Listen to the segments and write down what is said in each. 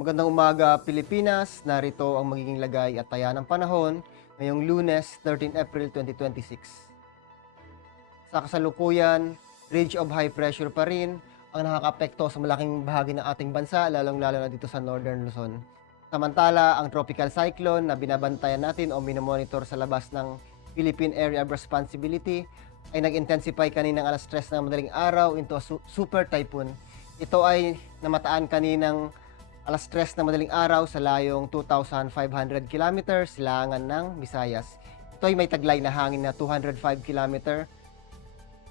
Magandang umaga, Pilipinas. Narito ang magiging lagay at taya ng panahon ngayong Lunes, 13 April 2026. Sa kasalukuyan, ridge of high pressure pa rin ang nakakaapekto sa malaking bahagi ng ating bansa, lalong-lalo na dito sa Northern Luzon. Samantala, ang tropical cyclone na binabantayan natin o minomonitor sa labas ng Philippine Area of Responsibility ay nag-intensify kaninang alas 3 ng madaling araw into a super typhoon. Ito ay namataan kaninang alas 3 ng madaling araw sa layong 2,500 kilometers silangan ng Visayas. Ito ay may taglay na hangin na 205 kilometer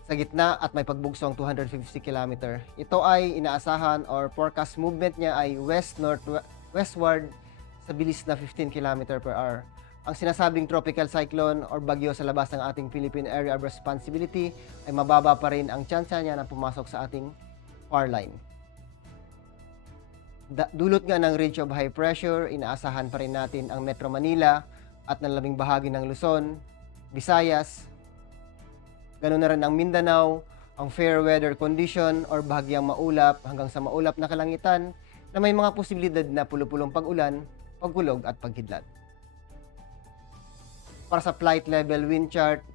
sa gitna at may pagbugsong 250 km. Ito ay inaasahan or forecast movement niya ay westward sa bilis na 15 km per hour. Ang sinasabing tropical cyclone or bagyo sa labas ng ating Philippine Area of Responsibility ay mababa pa rin ang tsansa niya na pumasok sa ating far line. Dulot nga ng ridge of high pressure, inaasahan pa rin natin ang Metro Manila at ng labing bahagi ng Luzon, Visayas, ganoon na rin ang Mindanao, ang fair weather condition or bahagyang maulap hanggang sa maulap na kalangitan na may mga posibilidad na pulupulong pag-ulan, pagkulog at paghidlat. Para sa flight level wind chart,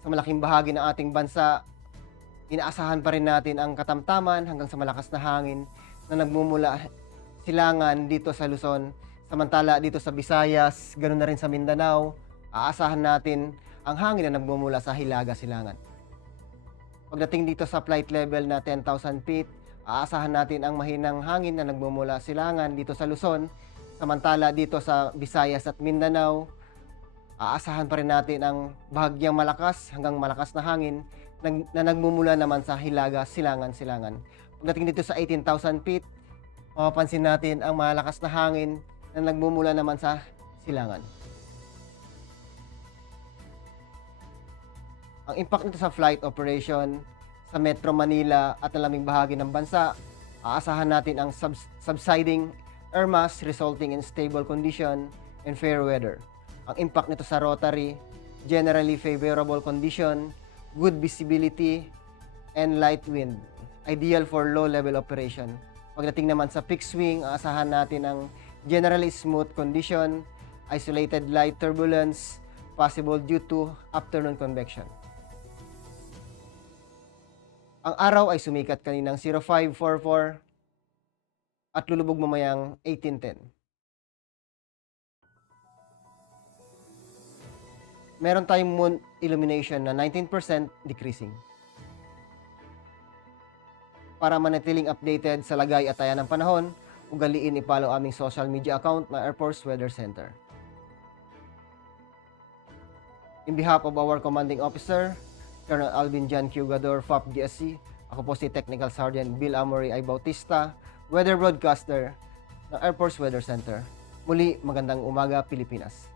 sa malaking bahagi ng ating bansa, inaasahan pa rin natin ang katamtaman hanggang sa malakas na hangin na nagmumula silangan dito sa Luzon. Samantala dito sa Visayas, ganoon na rin sa Mindanao, aasahan natin ang hangin na nagmumula sa Hilaga Silangan. Pagdating dito sa flight level na 10,000 feet, aasahan natin ang mahinang hangin na nagmumula silangan dito sa Luzon. Samantala dito sa Visayas at Mindanao, aasahan pa rin natin ang bahagyang malakas hanggang malakas na hangin na nagmumula naman sa Hilaga Silangan. Pagdating dito sa 18,000 feet, mapapansin natin ang malakas na hangin na nagmumula naman sa silangan. Ang impact nito sa flight operation sa Metro Manila at ang laming bahagi ng bansa, aasahan natin ang subsiding air mass resulting in stable condition and fair weather. Ang impact nito sa rotary, generally favorable condition, good visibility, and light wind, ideal for low-level operation. Pagdating naman sa fixed wing, aasahan natin ang generally smooth condition, isolated light turbulence, possible due to afternoon convection. Ang araw ay sumikat kaninang 0544 at lulubog mamayang 1810. Meron tayong moon illumination na 19% decreasing. Para manatiling updated sa lagay at taya ng panahon, ugaliin i-follow aming social media account na Air Force Weather Center. In behalf of our Commanding Officer, Colonel Alvin Jan Cugador, FAP GSC, ako po si Technical Sergeant Bill Amory I. Bautista, Weather Broadcaster ng Air Force Weather Center. Muli, magandang umaga, Pilipinas.